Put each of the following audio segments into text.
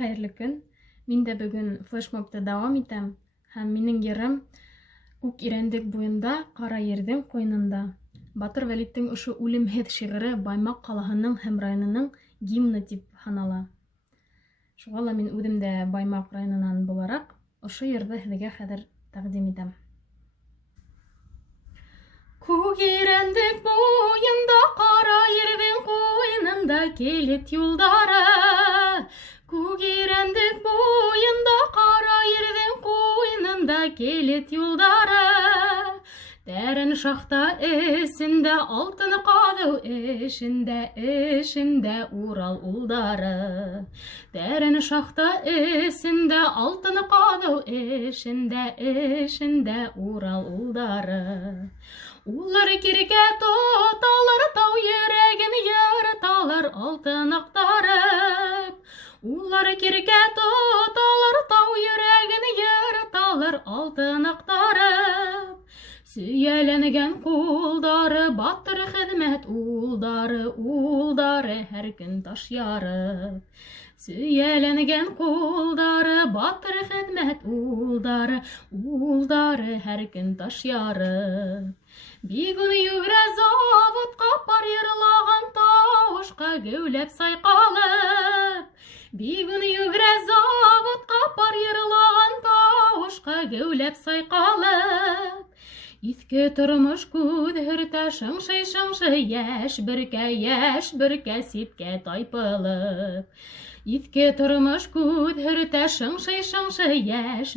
Хәерле көн. Мин дә бүген флешмобта дәвам итәм. Һәм минең йырым күк ирәндек буенда, кара ердең куйнында. Батыр Вәлиттең ошо үлемһеҙ шиғыры Баймаҡ ҡалаһының һәм районының гимны тип һанала. Шуға ла мин үҙем дә Баймаҡ районынан булараҡ ошо йырҙы һеҙгә хәҙер тәҡдим итәм. Күк ирәндек буйында, ҡара ерҙең ҡуйынында келет юлдары. Күк ирәндек буйында, ҡара ерҙең ҡуйынында келет юлдары. Тәрен шахта эсендә, алтын ҡаҙыу эшендә Урал улдары. Тәрен шахта эсендә, алтын ҡаҙыу эшендә Урал улдары. Улар киркә тоталар, тау йөрәген йырталар алтын аҡтарып. Улар киркә тоталар, тау йөрәген йырталар алтын аҡтарып. Сөйәләнгән ҡулдары, батыр хеҙмәт улдары, һәр көн таш ярып. Сөйәләнгән ҡулдары, батыр хеҙмәт улдары, һәр көн таш ярып. Бигүн йүгерә заводҡа, пар йырлаған тауышҡа геүләп сайҡалып. Бигүн йүгерә заводҡа, пар йырлаған тауышҡа геүләп сайҡалып. Иҫке тормош күҙ һөртә, шыңшый, йәш бөркә ситкә тайпылып. Иҫке тормош күҙ һөртә, шыңшый, йәш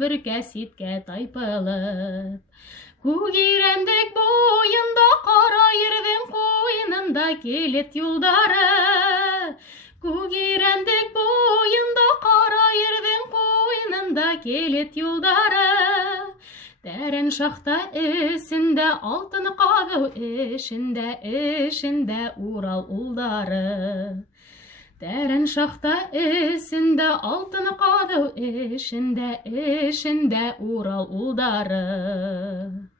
бөркә ситкә тайпылып. Күк ирәндек буйында, ҡара ерҙең ҡуйынында келет юлдары. Күк ирәндек буйында, ҡара ерҙең ҡуйынында келет юлдары. Тәрен шахта эсендә, алтын ҡаҙыу эшендә Урал улдары. Тәрен шахта эсендә, алтын ҡаҙыу эшендә Урал улдары.